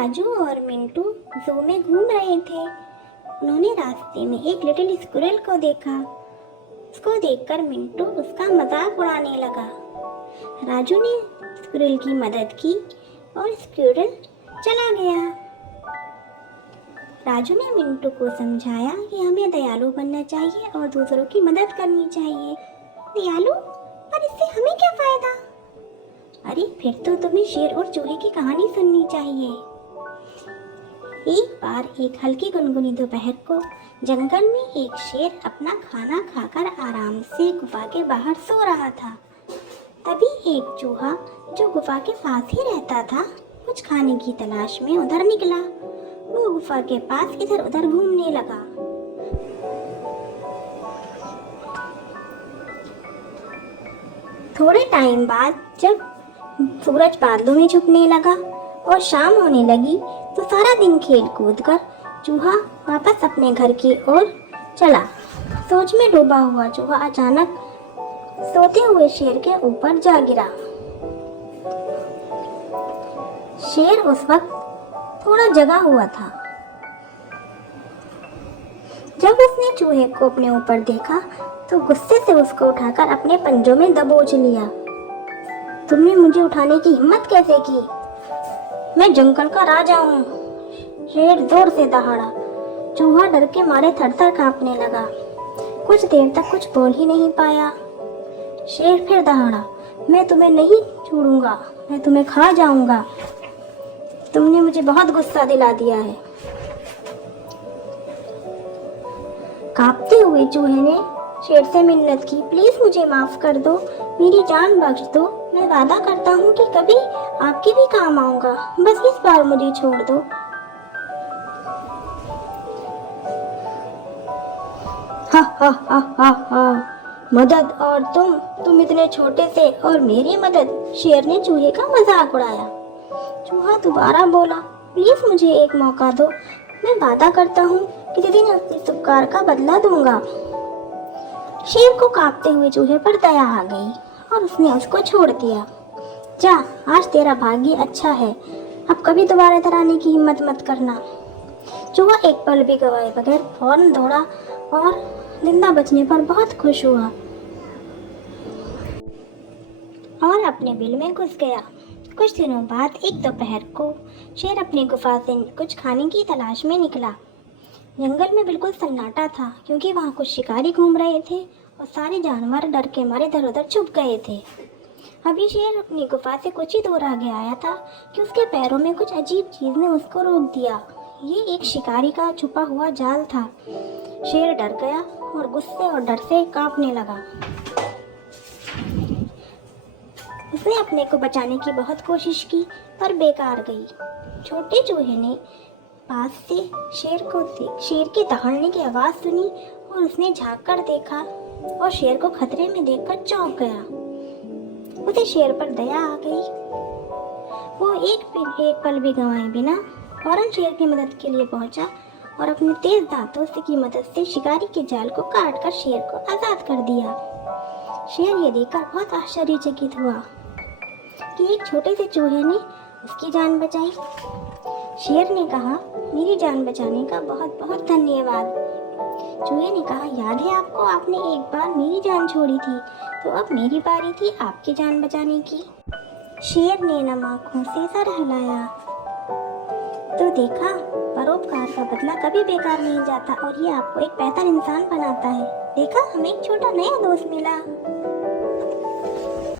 राजू और मिंटू जू में घूम रहे थे। उन्होंने रास्ते में एक लिटिल स्क्विरल को देखा। उसको देखकर मिंटू उसका मजाक उड़ाने लगा। राजू ने स्क्विरल की मदद की और स्क्विरल चला गया। राजू ने मिंटू को समझाया कि हमें दयालु बनना चाहिए और दूसरों की मदद करनी चाहिए। दयालु? पर इससे हमें क्या फायदा? अरे फिर तो तुम्हें शेर और चूहे की कहानी सुननी चाहिए। एक बार एक हल्की गुनगुनी दोपहर को जंगल में एक शेर अपना खाना खाकर आराम से गुफा के बाहर सो रहा था। तभी एक चूहा जो गुफा के पास ही रहता था कुछ खाने की तलाश में उधर निकला। वो गुफा के पास इधर उधर घूमने लगा। थोड़े टाइम बाद जब सूरज बादलों में छुपने लगा और शाम होने लगी तो सारा दिन खेल कूद कर चूहा वापस अपने घर की ओर चला। सोच में डूबा हुआ चूहा अचानक सोते हुए शेर के ऊपर जा गिरा। शेर उस वक्त थोड़ा जगा हुआ था। जब उसने चूहे को अपने ऊपर देखा तो गुस्से से उसको उठाकर अपने पंजों में दबोच लिया। तुमने मुझे उठाने की हिम्मत कैसे की? मैं जंगल का राजा हूँ। शेर जोर से दहाड़ा। चूहा डर के मारे थर-थर कांपने लगा। कुछ देर तक कुछ बोल ही नहीं पाया। शेर फिर दहाड़ा। मैं तुम्हें नहीं छोड़ूंगा, मैं तुम्हें खा जाऊंगा। तुमने मुझे बहुत गुस्सा दिला दिया है। कांपते हुए चूहे ने शेर से मिन्नत की, प्लीज मुझे माफ कर दो, मेरी जान बख्श दो। मैं वादा करता हूँ कि कभी आपके भी काम आऊंगा, बस इस बार मुझे छोड़ दो। हा हा हा हा हा, मदद और तुम इतने छोटे से और मेरी मदद। शेर ने चूहे का मजाक उड़ाया। चूहा दोबारा बोला, प्लीज मुझे एक मौका दो, मैं वादा करता हूँ कि किसी दिन इस उपकार का बदला दूंगा। शेर को कांपते हुए चूहे पर दया आ गई और उसने उसको छोड़ दिया। जा, आज तेरा भाग्य अच्छा है, अब कभी दोबारा इधर आने की हिम्मत मत करना। चूहा एक पल भी गवाए बगैर फौरन दौड़ा और जिंदा बचने पर बहुत खुश हुआ और अपने बिल में घुस गया। कुछ दिनों बाद एक दोपहर को शेर अपनी गुफा से कुछ खाने की तलाश में निकला। जंगल में बिल्कुल सन्नाटा था क्योंकि वहाँ कुछ शिकारी घूम रहे थे और सारे जानवर डर के मारे इधर उधर छुप गए थे। अभी शेर अपनी गुफा से कुछ ही दूर आगे आया था कि उसके पैरों में कुछ अजीब चीज ने उसको रोक दिया। ये एक शिकारी का छुपा हुआ जाल था। शेर डर गया और गुस्से और डर से कांपने लगा। उसने अपने को बचाने की बहुत कोशिश की पर बेकार गई। छोटे चूहे ने पास से शेर के दहाड़ने की आवाज सुनी और उसने झांक कर देखा और शेर को खतरे में देखकर चौंक गया। उसे शेर पर दया आ गई। वो एक पल भी गंवाए बिना फौरन शेर की मदद के लिए पहुंचा और अपने तेज दांतों की मदद से शिकारी के जाल को काट कर शेर को आजाद कर दिया। शेर ये देखकर बहुत आश्चर्यचकित हुआ कि एक छोटे से चूहे ने उसकी जान बचाई। शेर ने कहा, मेरी जान बचाने का बहुत बहुत धन्यवाद। चूहे ने कहा, याद है आपको, आपने एक बार मेरी जान छोड़ी थी, तो अब मेरी बारी थी आपकी जान बचाने की। शेर ने नम आंखों से सर हिलाया। तो देखा, परोपकार का बदला कभी बेकार नहीं जाता और ये आपको एक बेहतर इंसान बनाता है। देखा, हमें एक छोटा नया दोस्त मिला।